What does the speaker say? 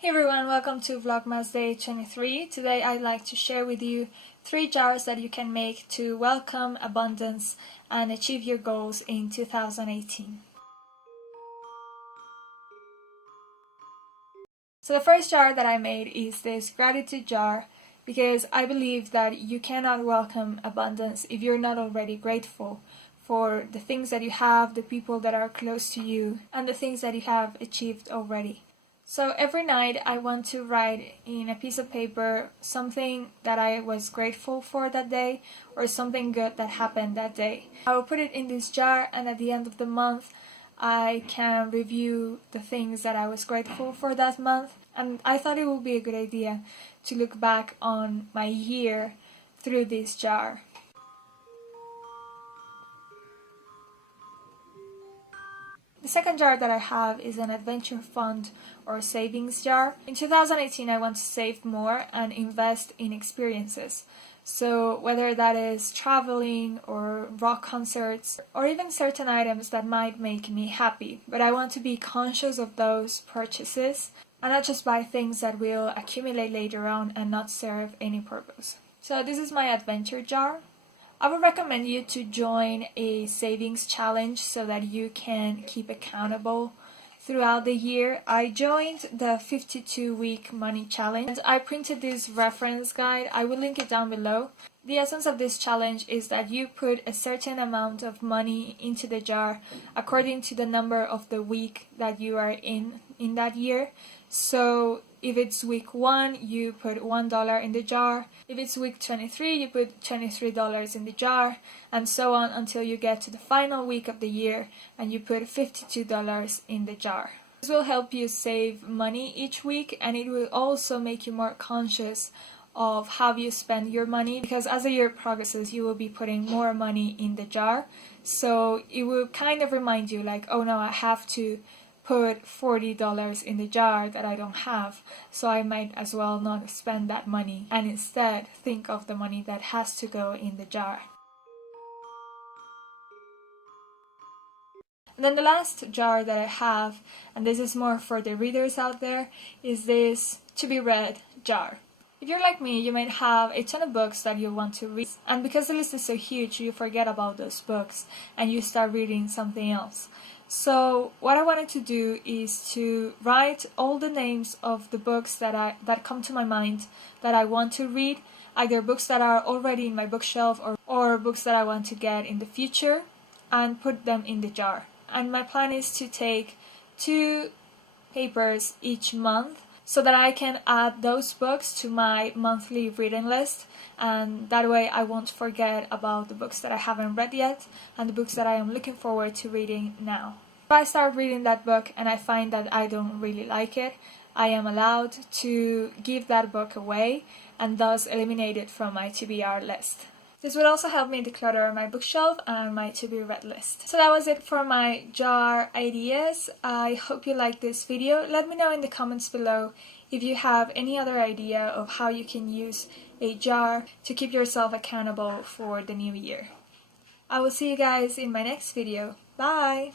Hey everyone, welcome to Vlogmas Day 23. Today I'd like to share with you 3 jars that you can make to welcome abundance and achieve your goals in 2018. So the first jar that I made is this gratitude jar because I believe that you cannot welcome abundance if you're not already grateful for the things that you have, the people that are close to you, and the things that you have achieved already. So every night I want to write in a piece of paper something that I was grateful for that day or something good that happened that day. I will put it in this jar, and at the end of the month I can review the things that I was grateful for that month, and I thought it would be a good idea to look back on my year through this jar. The second jar that I have is an adventure fund or savings jar. In 2018 I want to save more and invest in experiences. So whether that is traveling or rock concerts or even certain items that might make me happy. But I want to be conscious of those purchases and not just buy things that will accumulate later on and not serve any purpose. So this is my adventure jar. I would recommend you to join a savings challenge so that you can keep accountable throughout the year. I joined the 52-week money challenge and I printed this reference guide. I will link it down below. The essence of this challenge is that you put a certain amount of money into the jar according to the number of the week that you are in that year. So if it's week 1, you put $1 in the jar. If it's week 23, you put $23 in the jar, and so on until you get to the final week of the year and you put $52 in the jar. This will help you save money each week, and it will also make you more conscious of how you spend your money, because as the year progresses you will be putting more money in the jar. So it will kind of remind you like, oh no, I have to put $40 in the jar that I don't have, so I might as well not spend that money and instead think of the money that has to go in the jar. And then the last jar that I have, and this is more for the readers out there, is this to be read jar. If you're like me, you might have a ton of books that you want to read, and because the list is so huge, you forget about those books and you start reading something else. So what I wanted to do is to write all the names of the books that come to my mind that I want to read, either books that are already in my bookshelf or books that I want to get in the future, and put them in the jar. And my plan is to take 2 papers each month so that I can add those books to my monthly reading list, and that way I won't forget about the books that I haven't read yet and the books that I am looking forward to reading now. If I start reading that book and I find that I don't really like it, I am allowed to give that book away and thus eliminate it from my TBR list. This would also help me declutter my bookshelf and my to-be-read list. So that was it for my jar ideas. I hope you liked this video. Let me know in the comments below if you have any other idea of how you can use a jar to keep yourself accountable for the new year. I will see you guys in my next video. Bye!